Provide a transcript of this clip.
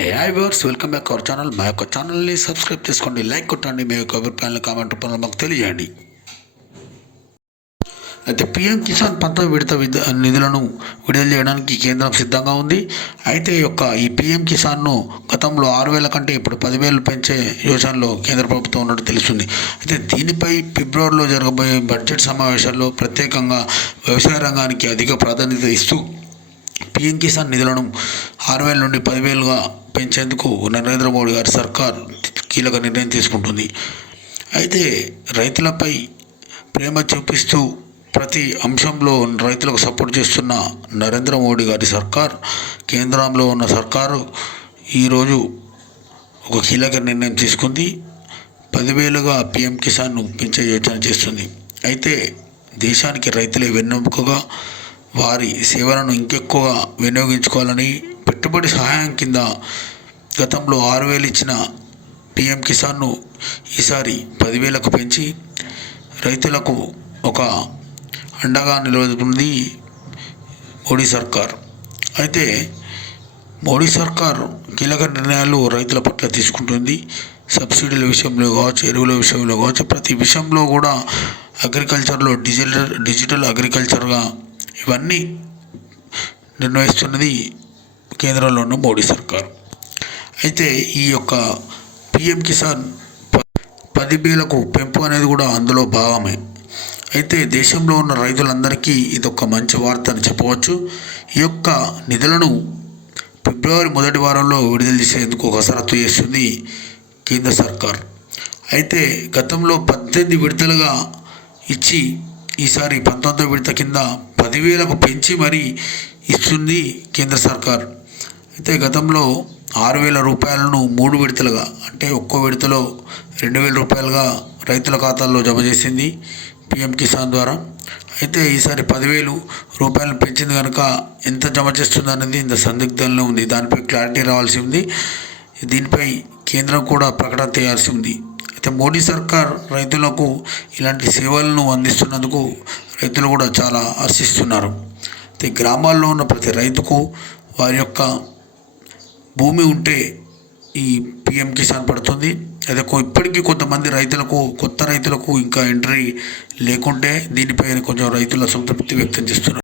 A hi viewers welcome back our channel మా యొక్క ఛానల్ని సబ్స్క్రైబ్ చేసుకోండి లైక్ కొట్టండి మీ యొక్క అభిప్రాయాలను కామెంట్ రూపంలో మాకు తెలియజేయండి. అయితే పిఎం కిసాన్ పంతొమ్మిది విడత విద నిధులను విడుదల చేయడానికి కేంద్రం సిద్ధంగా ఉంది. అయితే ఈ యొక్క ఈ పిఎం కిసాన్ను గతంలో ఆరు వేల కంటే ఇప్పుడు పదివేలు పెంచే యోచనలో కేంద్ర ప్రభుత్వం ఉన్నట్టు తెలుస్తుంది. అయితే దీనిపై ఫిబ్రవరిలో జరగబోయే బడ్జెట్ సమావేశాల్లో ప్రత్యేకంగా వ్యవసాయ రంగానికి అధిక ప్రాధాన్యత ఇస్తూ పిఎం కిసాన్ నిధులను ఆరు వేల నుండి పదివేలుగా పెంచేందుకు నరేంద్ర మోడీ గారి సర్కార్ కీలక నిర్ణయం తీసుకుంటుంది. అయితే రైతులపై ప్రేమ చూపిస్తూ ప్రతి అంశంలో రైతులకు సపోర్ట్ చేస్తున్న నరేంద్ర మోడీ గారి సర్కార్ కేంద్రంలో ఉన్న సర్కారు ఈరోజు ఒక కీలక నిర్ణయం తీసుకుంది. పదివేలుగా పిఎం కిసాన్ను పెంచే యోచన చేస్తుంది. అయితే దేశానికి రైతులే వెన్నెముకగా వారి సేవలను ఇంకెక్కువగా వినియోగించుకోవాలని పెట్టుబడి సహాయం కింద గతంలో ఆరు వేలు ఇచ్చిన పిఎం కిసాన్ను ఈసారి పదివేలకు పెంచి రైతులకు ఒక అండగా నిలబడుతుంది మోడీ సర్కార్. అయితే మోడీ సర్కార్ కీలక నిర్ణయాలు రైతుల పట్ల తీసుకుంటుంది. సబ్సిడీల విషయంలో కావచ్చు ఎరువుల విషయంలో కావచ్చు ప్రతి విషయంలో కూడా అగ్రికల్చర్లో డిజిటల్ డిజిటల్ అగ్రికల్చర్గా ఇవన్నీ నిర్ణయిస్తున్నది కేంద్రంలో ఉన్న మోడీ సర్కారు. అయితే ఈ యొక్క పిఎం కిసాన్ ప- పది వేలకు పెంపు అనేది కూడా అందులో భాగమే. అయితే దేశంలో ఉన్న రైతులందరికీ ఇదొక మంచి వార్త అని చెప్పవచ్చు. ఈ యొక్క నిధులను ఫిబ్రవరి మొదటి వారంలో విడుదల చేసేందుకు కసరత్తు చేస్తుంది కేంద్ర సర్కార్. అయితే గతంలో పద్దెనిమిది విడతలుగా ఇచ్చి ఈసారి పంతొమ్మిదో విడత కింద పదివేలకు పెంచి మరీ ఇస్తుంది కేంద్ర సర్కార్. అయితే గతంలో ఆరు వేల రూపాయలను మూడు విడతలుగా అంటే ఒక్కో విడతలో రెండు వేల రూపాయలుగా రైతుల ఖాతాల్లో జమ చేసింది పిఎం కిసాన్ ద్వారా. అయితే ఈసారి పదివేలు రూపాయలు పెంచింది కనుక ఎంత జమ చేస్తుంది అనేది ఇంత సందిగ్ధంలో ఉంది. దానిపై క్లారిటీ రావాల్సి ఉంది. దీనిపై కేంద్రం కూడా ప్రకటన చేయాల్సి ఉంది. అయితే మోడీ సర్కార్ రైతులకు ఇలాంటి సేవలను అందిస్తున్నందుకు రైతులు కూడా చాలా ఆశిస్తున్నారు. అయితే గ్రామాల్లో ఉన్న ప్రతి రైతుకు వారి యొక్క భూమి ఉంటే ఈ పిఎం కిసాన్ పడుతుంది. అదే ఇప్పటికీ కొంతమంది రైతులకు కొత్త రైతులకు ఇంకా ఎంట్రీ లేకుంటే దీనిపైన కొంచెం రైతులు అసంతృప్తి వ్యక్తం చేస్తున్నారు.